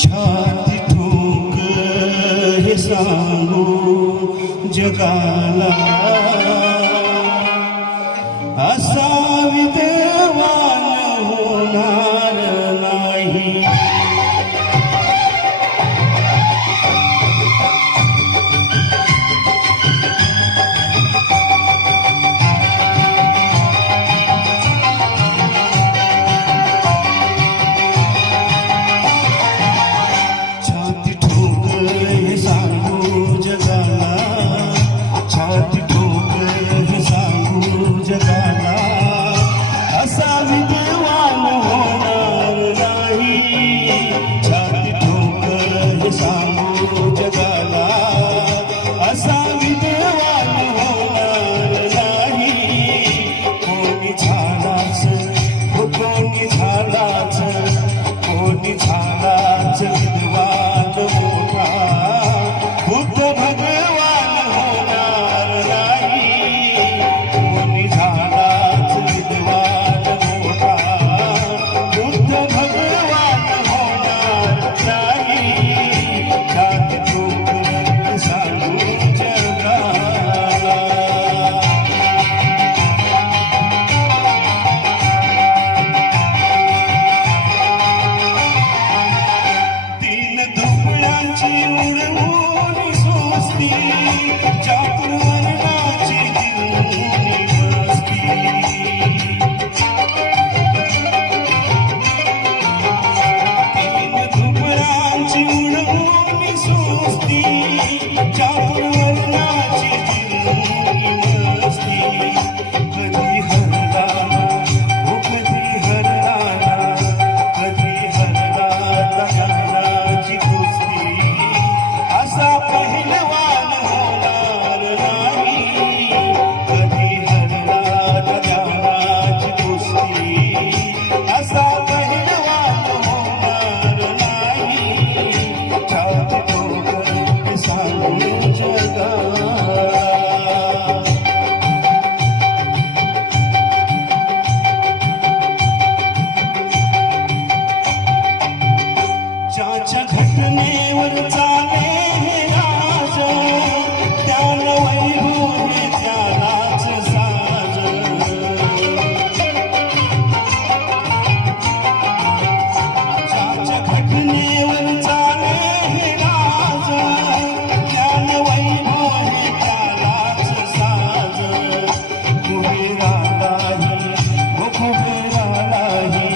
छाती ठोक हे सांगू जगाला असावी देवान होणार नाही। छाती ठोक हे सांगू जगाला बुद्ध भगवान होणार नाही, कोणी झालाच विद्वान मोठा, बुद्ध भगवान होणार नाही, जात ठोकून सांगू जगाला. तीन दुबळ्यांची उडवून सोसती, चातुर वर्णाची दिलून बसती. तीन दुबळ्यांची उडवून सोसती, चातुर वर्णाची दिलून बसती. कधी हरला हो कधी हरला, कधी हरला दानाची कुस्ती, असा पहिलवान होणार नाही, कधी हरला दानाची कुस्ती, असा पहिलवान होणार नाही, छाती ठोकून सांगू जगाला. ज्याच्या घटनेवर चाले हे राज, त्याला वैभव त्यालाच साज. ज्याच्या घटनेवर चाले हे राज, त्याला वैभव त्यालाच साज. कुबेरालाही हो कुबेरालाही,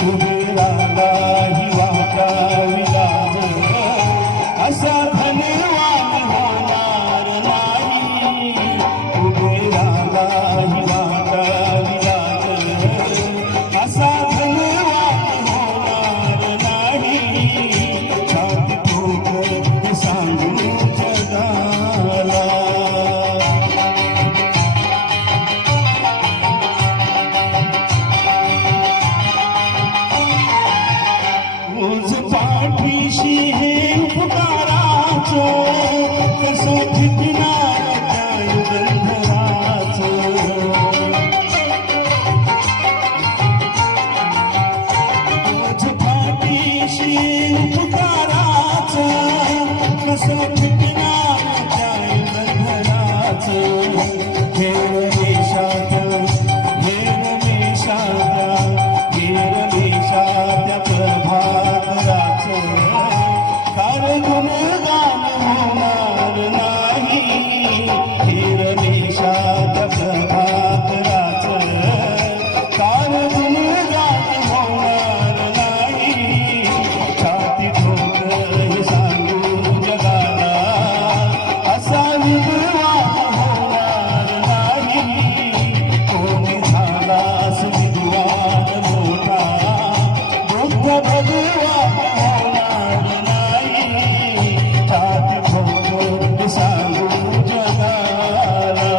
कुबेरालाही वाटावी लाज, असा धनवान होणार नाही, कुबेरालाही वाटावी लाज, असा धनवान होणार नाही, छाती ठोकून सांगू जगाला. रोज पाठीशी हे उपकाराचं, कसं फिटणार त्या युगंधराचं. रोज पाठीशी उपकाराचं, कसं फिटणार त्या युगंधराचं. हे रमेशात हे रमेशात हे रमेशात प्रभाकराचं, कार गुणगान होणार नाही, हे रमेशात प्रभाकराचं, कार गुणगान होणार नाही, छाती ठोकून सांगू जगाला, असा विद्वान होणार नाही, कोणी झालाच विद्वान मोठा, बुद्ध भगवान होणार नाही, छाती ठोकून सांगू जगाला.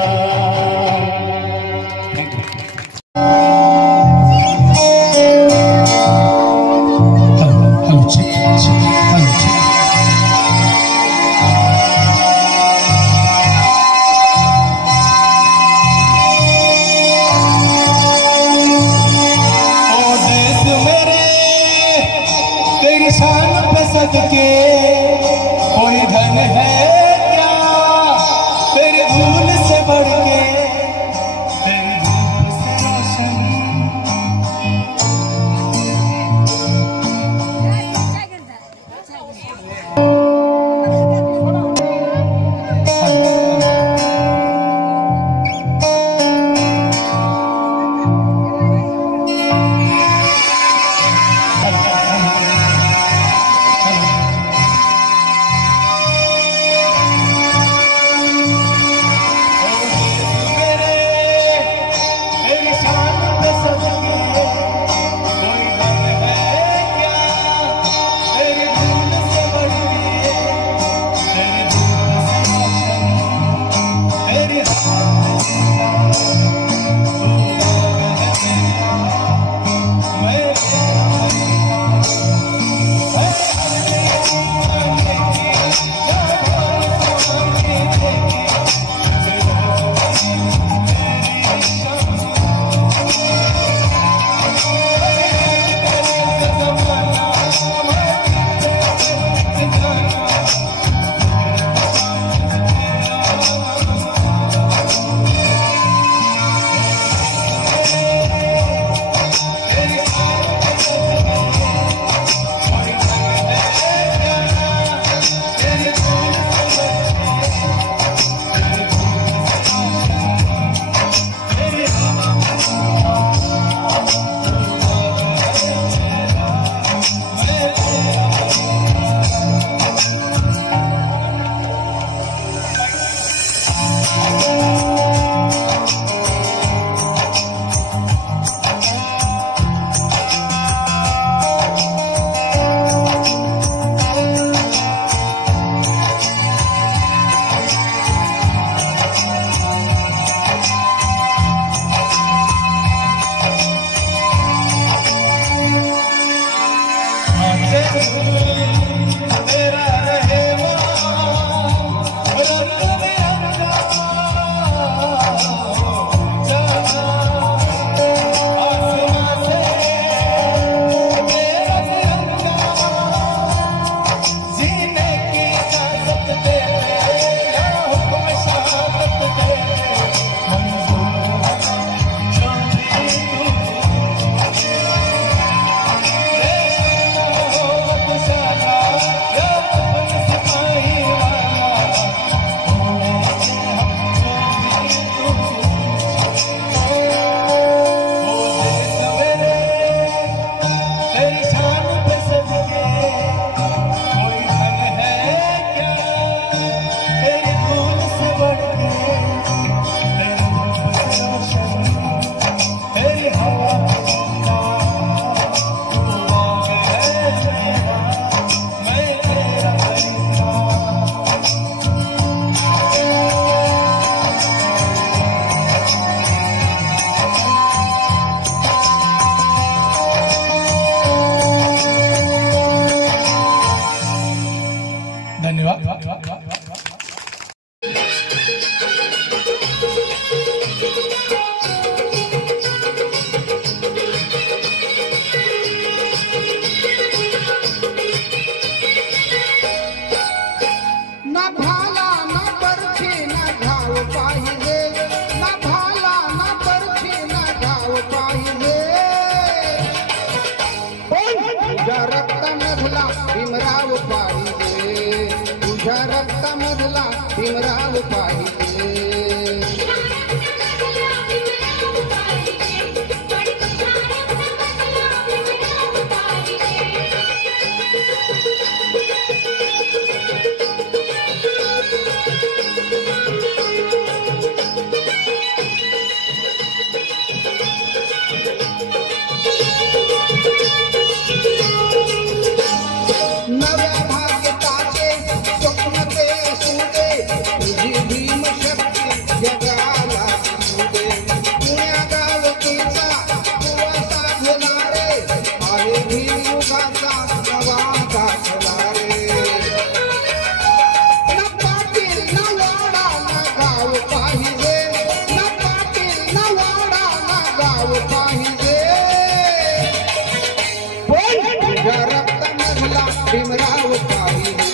भीमराव पाहिजे, तुझ्या रक्तामधला भीमराव पाहिजे. भीमराव पाहिजे.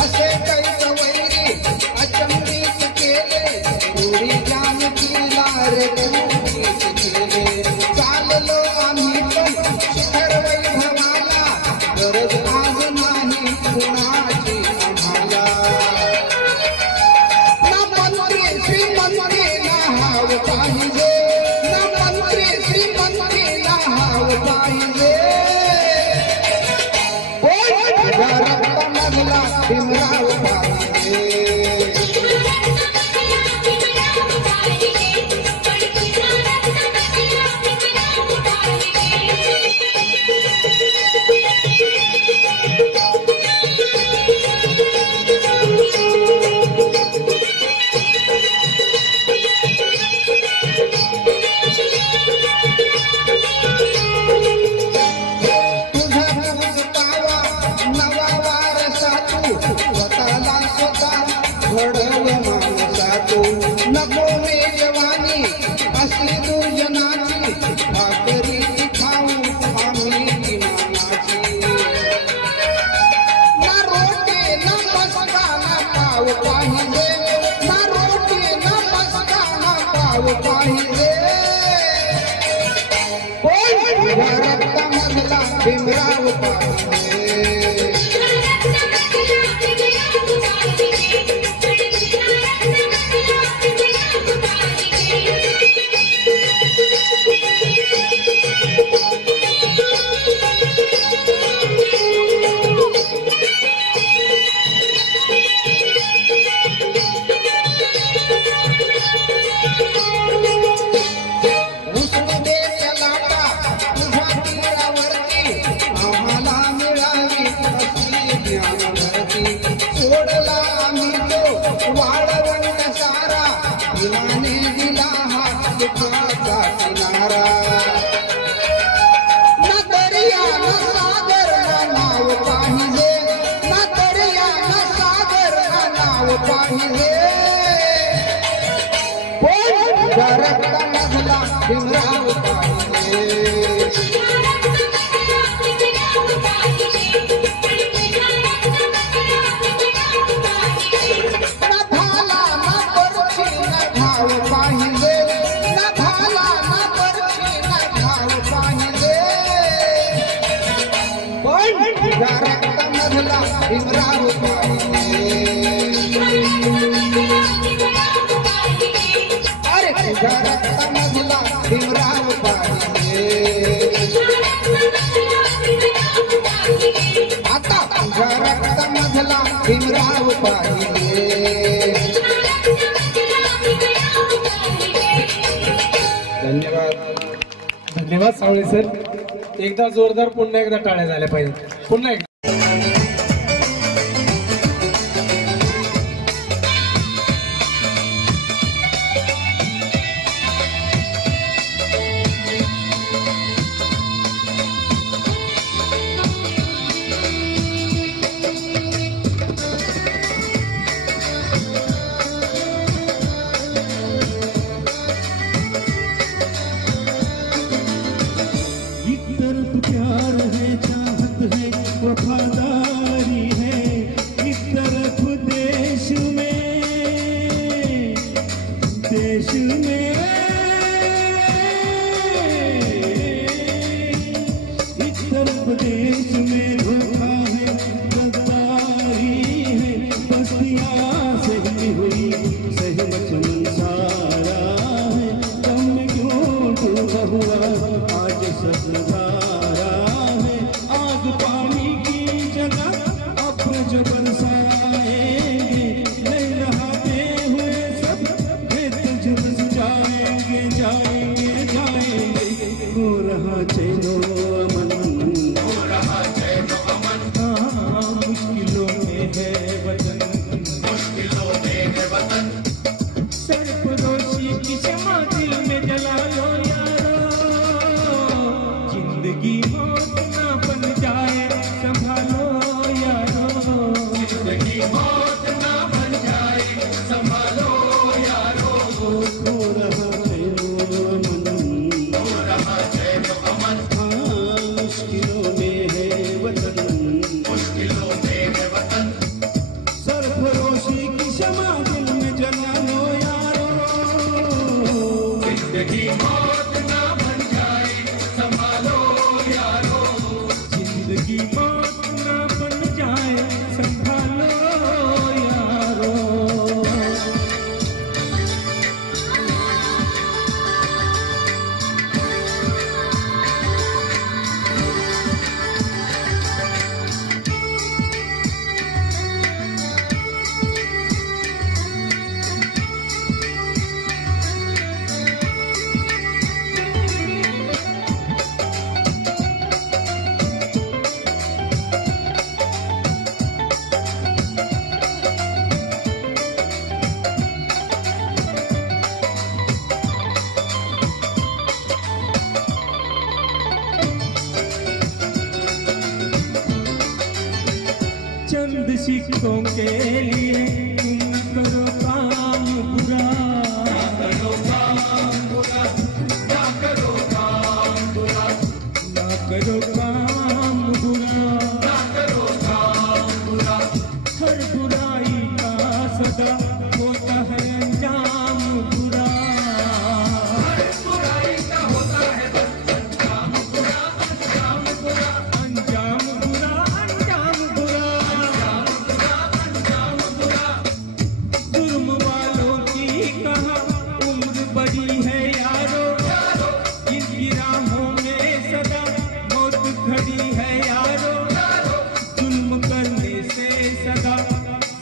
असे काही सवयी अचंबित केले, उडी जाम केला रे उडीत केले. चाललो आम्ही पण शिखर वैभवाला, गरज आज नाही कुणाची आम्हाला. ना मंत्री श्रीमंतीला हाव पाहिजे, ना मंत्री श्रीमंतीला हाव पाहिजे. तुझ्या रक्तामधला भीमराव पाहिजे. घडव माणसा तू नको मेजवानी असली दुर्जनाची, भाकरी खाऊ आम्ही किनाची. ना रोटी ना मस्का ना पाव पाहिजे, ना रोटी ना मस्का ना पाव पाहिजे. तुझ्या रक्तामधला भीमराव पाहिजे. सोडला आम्ही तो वाळवंट सारा, भीमाने दिला हा सुखाचा किनारा. ना दर्या ना सागर ना नाव पाहिजे, ना दर्या ना सागर ना नाव पाहिजे. तुझ्या रक्तामधला भीमराव पाहिजे. तुझ्या रक्तामधला भीमराव पाहिजे. अरे तुझ्या रक्तामधला भीमराव पाहिजे. आता तुझ्या रक्तामधला भीमराव पाहिजे. धन्यवाद. धन्यवाद सावळे सर. एकदा जोरदार पुन्हा एकदा टाळ्या झाल्या पाहिजे. पुन्हा एकदा प्यार है, चाहत है, वफादारी है, एक तरफ देश में एक तरफ देश में धोखा है, गद्दारी है, बस्तियां सही हुई सहमत मंसारा है, गम में क्यों डूबा हुआ आज सपनाधारा है, आग पानी की जगह अब जो बरसाएंगे, नहीं नहाते हुए सब खेत झुलस जाएंगे, जाएंगे जाएंगे, हो रहा चैनो अमन, हो रहा चैनो अमन, हाँ मुश्किलों में है वतन, मुश्किलों में है वतन, सरफरोशी की शमा दिल में जला लो जिंदगी मौत ना बन जाए संभालो यारो, जिंदगी मौत ना बन जाए संभालो यारो, हो रहा चैनो अमन, हो रहा चैनो अमन, हाँ मुश्किलों में है वतन, मुश्किलों में है वतन, सरफरोशी की शमा दिल में जला लो यारो, जिंदगी मौत ना बन जाए संभालो यारो, जिंदगी मौत ना बन जाए संभालो यारो। चंद सिक्कों के लिए तुम करो काम बुरा, ना करो काम बुरा, ना करो काम बुरा, ना करो काम बुरा, ना करो काम बुरा, हर बुराई का सदा होता है अंजाम बुरा, हर बुराई का होता है बस अंजाम बुरा, अंजाम बुरा, अंजाम बुरा, अंजाम बुरा, जुर्म वालों की कहाँ उम्र बड़ी है यारो, इनकी राहों में सदा मौत खड़ी है यारो, जुल्म करने से सदा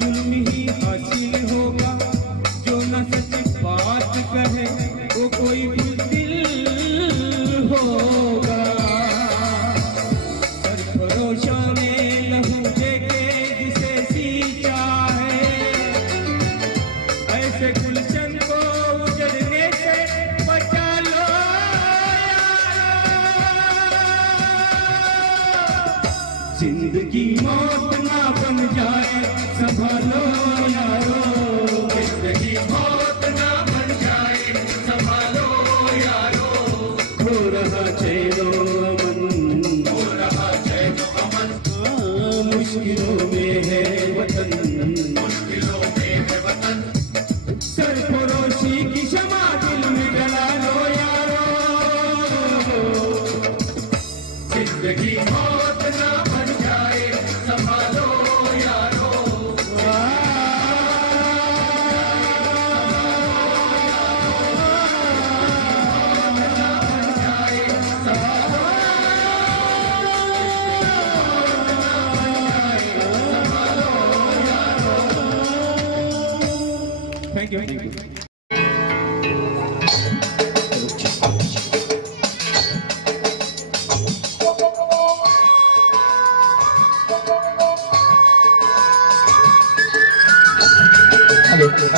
जुल्म ही हासिल होगा, जो न सच बात कहे वो कोई बुज़दिल होगा, सरफरोशों ने लहू देके जिसे सींचा है, ऐसे गुलशन को उजड़ने से बचा लो यारो, जिंदगी मौत ना बन जाए संभालो यारो, जिंदगी मौत ना बन जाए संभालो यारो, हो रहा चैनो अमन, हो रहा चैनो अमन, हाँ मुश्किलों में है वतन, मुश्किलों में है वतन, सरफरोशी की शमा दिल में जला लो यारो, जिंदगी मौत ना बन जाए संभालो यारो, थैंक यू, थैंक यू। के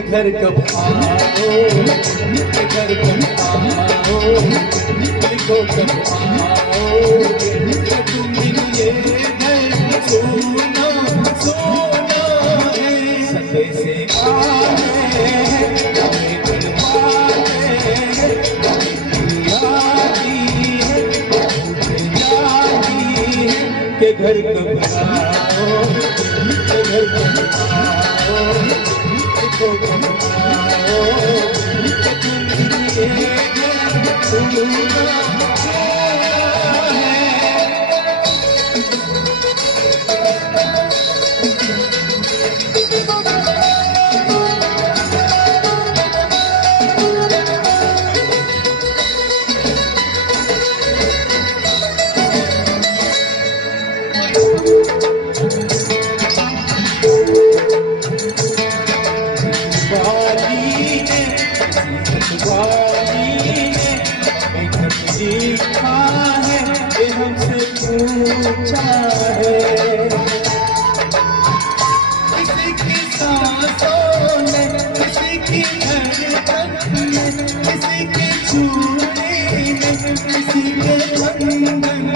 घर कब आओ, के घर कब आओ, लिखो कब आओ, कि तुम बिन ये घर सोना सोना है। सदे से आए हमें घर पाए, यादी है के घर कब आओ, के घर कब आओ, लिखो कब आओ, कि तुम बिन ये घर सोना लिखा है ये हमसे पूछा है। किसी की सांसों में, किसी की धड़कन में, किसी की छूने में, किसी के बंधन में,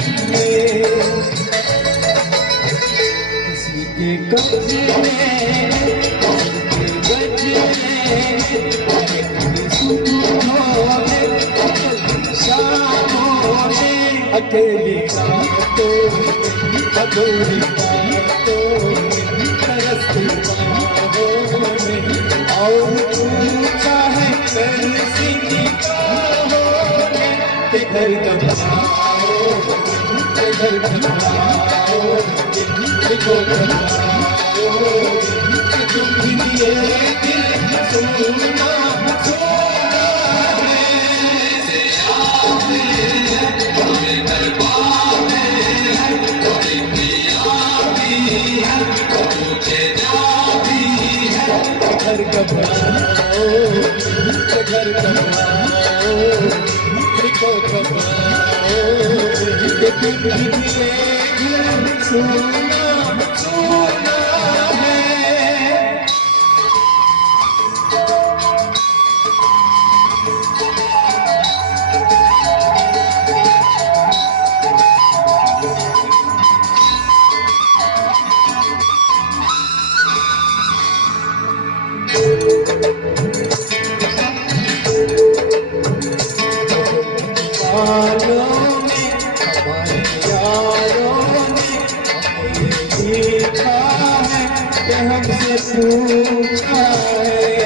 किसी के कब्जे में, किसी के गज में, सुबहों में, शामों में, अकेली रातों में, अधूरी बातों में, तरसती बाहों में, और पूछा है तरसी निगाहों में, कि घर कब आओ, कि घर कब आओ, लिखो कब आओ, कि तुम बिन ये दिल सोना सोना है। घर कब आओ, घर कब आओ, लिखो कब आओ, कि तुम बिन ये घर सोना सोना है। हमसे पूछा है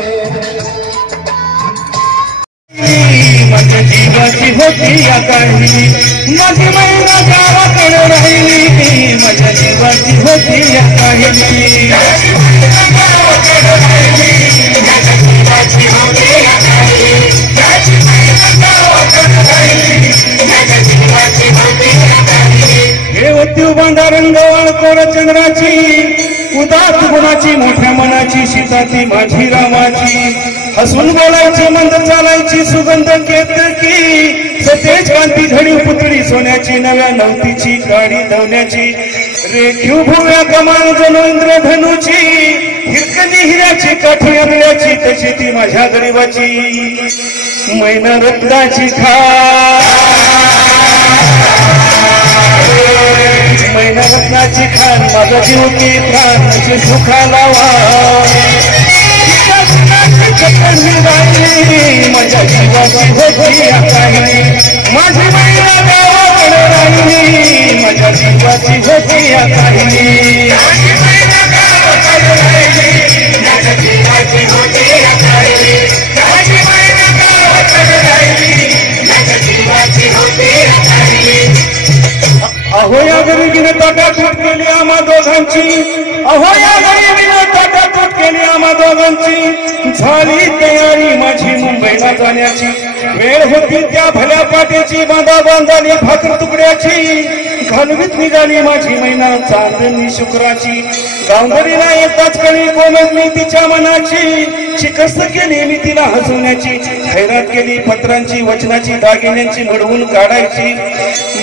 माझ्या जीवाची होती आकाही, माझी महिना गावाकडे राहिली, माझ्या जीवाची होती आकाही। हे होती बांधा रंगवाळ कोर चंद्राची, उदात गुणाची, मोठ्या मनाची, सीताती माझी रामाची, हसून बोलायची, मंद चालायची, सुगंध केतकी, सतेज कांती झडी पुतळी सोन्याची, नव्या नवतीची, काळी धावण्याची, रेखीव भुव्या कमान जणू इंद्रधनुची, हिरकणी हिऱ्याची, काठी अमल्याची, तशी ती माझ्या गरीबाची, मैना रत्नाची मैना रत्नाची खान, माझा जीव की प्राण सुखाला माझ्या जीवाची होती आकाही, माझी मैना गावाकडे राहिली, माझ्या जीवाची होती आकाही। माझ्या जीवाची होती आकाही, माझी मैना गावाकडे राहिली, दोघांची अहो या गरिबीनं ताटातूट केली आम्हा दोघांची झाली तयारी माझी मुंबईला जाण्याची वेळ होती त्या भल्या पाट्याची बांधा बांधाली भाकर तुकड्याची घालवीत निघाली माझी मैना चांदणी शुक्राची गावघरीला येताच कळी कोमेजली तिच्या मनाची शिकस्त केली मी तिला हसवण्याची खैरात केली पत्रांची वचनाची दागिन्यांची घडवून काढायची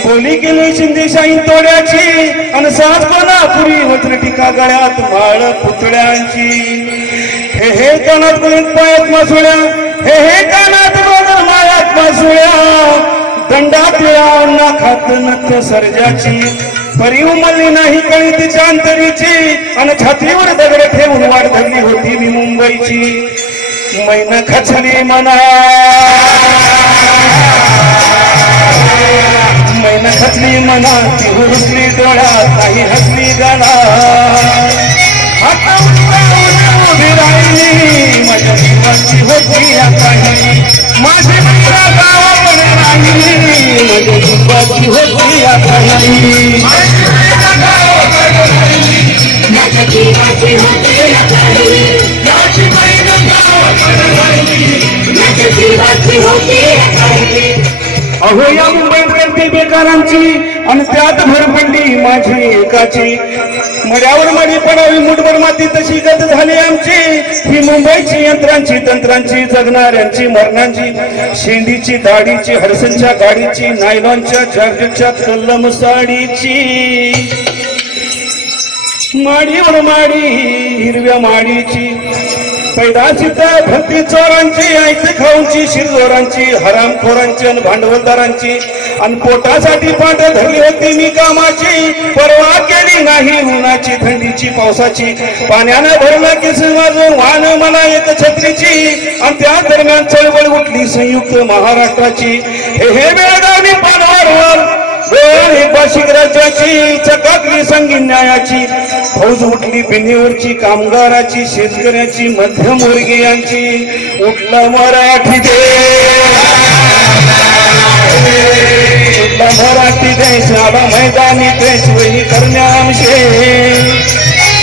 बोली केली शिंदेशाही तोड्याची आणि सात कोल्हापुरी वज्र टीका गळ्यात माळ पुतळ्यांची हे कानात पायात मासुळ्या हे कानात मायात मासुळ्या दंडातल्या नाखात नथ सर्जाची परी उमलली नाही कळी तिच्या अंतरीची आणि छातीवर दगड ठेवून वाट धरली होती मी मुंबईची मैना खचली मना मैना खचली मना ती हुरसली डोळ्यात काही हसली गाणा उभी राहिली माझ्या जीवाची होती काही माझी मैना गावाकडे राहिली माझ्या जीवाची होती काही माझ्या जीवाची होती माझी मैना गावाकडे राहिली माझ्या जीवाची होती अहो या मुंबईत करते बेकारांची आणि त्यात भर पडली माझी एकाची मड्यावर मडी पडावी मुठभर माती तशी गत झाली आमची ही मुंबईची यंत्रांची तंत्रांची जगणाऱ्यांची मरणांची शेंडीची दाढीची हडसनच्या गाडीची नायलॉनच्या जॉर्जेटच्या कल्लम साडीची माडीवर माडी हिरव्या माडीची पैदाची तर भक्ती चोरांची आयत खाऊंची शिरजोरांची हरामखोरांची आणि भांडवलदारांची आणि पोटासाठी पाठ धरली होती मी कामाची परवा केली नाही उन्हाची थंडीची पावसाची पाण्यानं भरलं की माझं वाहन मला एक छत्रीची आणि त्या दरम्यान चळवळ उठली संयुक्त महाराष्ट्राची हे बेळगावी पानवारवर बाशिक राज्याची चकाकली संगीत न्यायाची फौज उठली बिंदीवरची कामगाराची शेतकऱ्याची मध्यमवर्गीयांची उठला मराठी देश आला मैदानी देश वही करण्याविषयी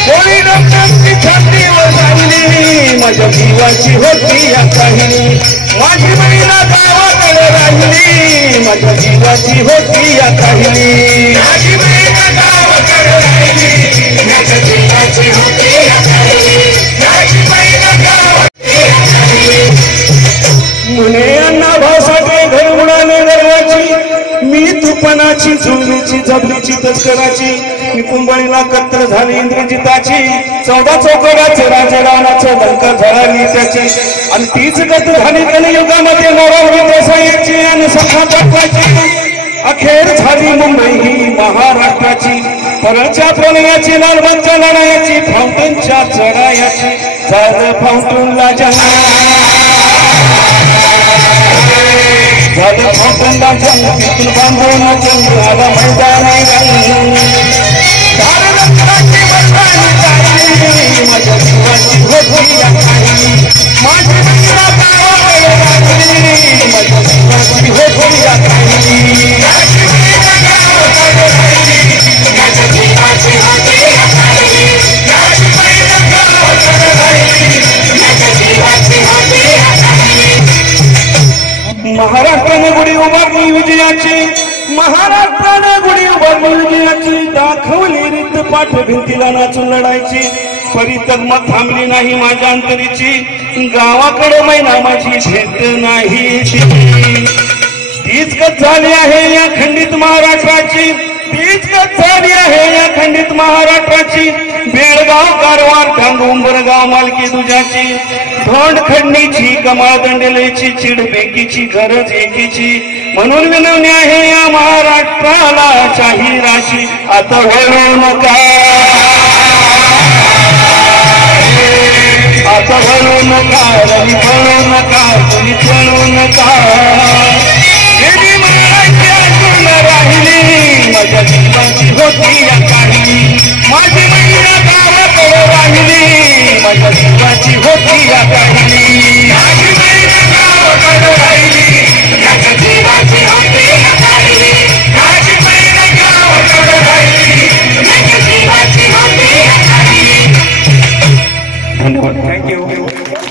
कोणी लोकांची छातीवर राहिली माझ्या जीवाची होती या काही माझी महिला गावाकडे राहिली माझ्या जीवाची होती या काही माझी महिला गावाकडे राहिली माझ्या जीवाची होती या काही माझी महिला गावाकडे मुने अण्णा भाऊसाठी घर उडाले गर्वाची मी तुपणाची झुंबीची जबलीची तस्कराची मी कुंभळीला कत्तर झाली इंद्रजिताची 14 चौकड्याचे राजराणाचं लंका झळाली त्याची आणि तीच गत झाली कलियुगामध्ये मोरावली देसाईची आणि सखा पाटलाची अखेर झाली मुंबई ही महाराष्ट्राची परळच्या प्रलयाची लालबागच्या लढायाची फाउंटनच्या चढायाची झालं फाउंटनला झालं फाउंटनला जंग तिथून बांधून जंग आला मैदानी रंग माझ्या जीवाची होती या काही माझी महिला गावाकडे राहिली माझ्या जीवाची होती या काही माझ्या जीवाची होती माझी महिला गावाकडे राहिली माझ्या जीवाची होती महाराष्ट्राने गुढी उभारली विजयाची महाराष्ट्राने गुढी उभारली विजयाची दाखवली रीत पाठ भिंतीला नाचून लढायची परी तगमग थांबली नाही माझ्या अंतरीची गावाकडे मैना माझी भेट नाही तीच गत झाली आहे या खंडित महाराष्ट्राची तीच गत झाली आहे या खंडित महाराष्ट्राची बेळगाव कारवार उंबरगाव मालकी दुजाची धोंड खडणीची कमाळ दंडलेची चिडबेकीची गरज एकीची म्हणून विनवणी आहे या महाराष्ट्राला शाहीराशी आता वळू नका आता वळू नका रवी पळू नका कोणी चळू नका देवी महाराष्ट्र अजून राहिली माझ्या जीवाची होती या काही माझी महिला गावाकडे राहिली माझ्या जीवाची होती या काही माझी महिला गावाकडे राहिली माझ्या जीवाची होती या काही माझी महिला गावाकडे राहिली माझ्या जीवाची होती धन्यवाद. थँक्यू.